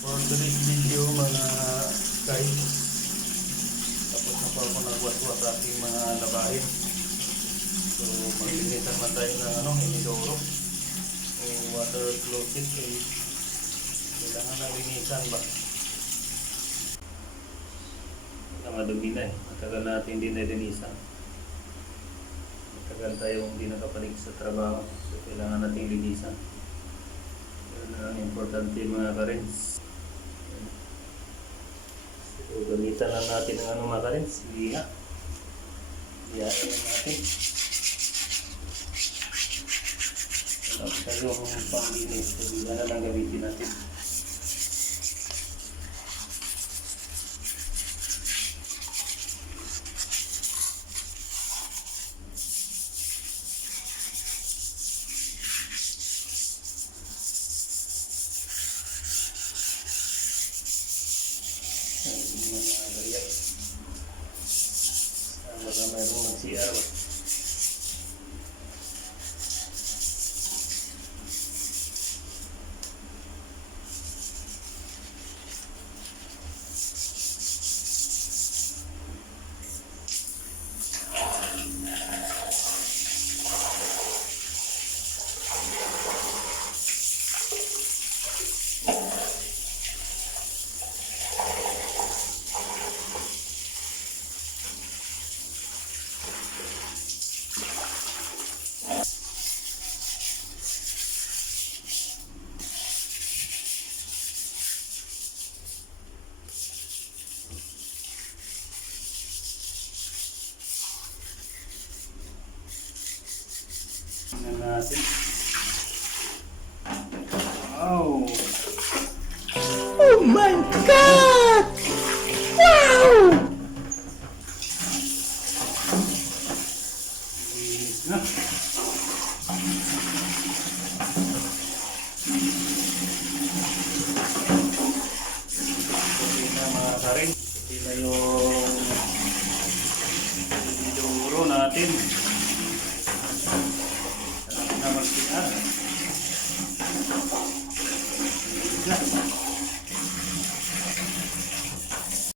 For today's video mga guys, tapos na po ako nagwaswas sa ating mga labahin. So maglinisan na tayo ng inidoro o water closet kay kailangan na linisan ba. Madumi na matagal natin hindi na linisan. Matagal tayong hindi nakapalig sa trabaho, so kailangan natin linisan. Yun ang importante mga karins. So gamitan lang natin ng mga karins, liha. Lihain lang natin. Sa yung panglinis, so liha na lang gamitin natin. Baka mayroong mag-CR ba? Tingnan natin. Wow! Oh my God! Wow! Linis na. Pati na mga karin. Pati na yung iduro natin. Na mag-CR.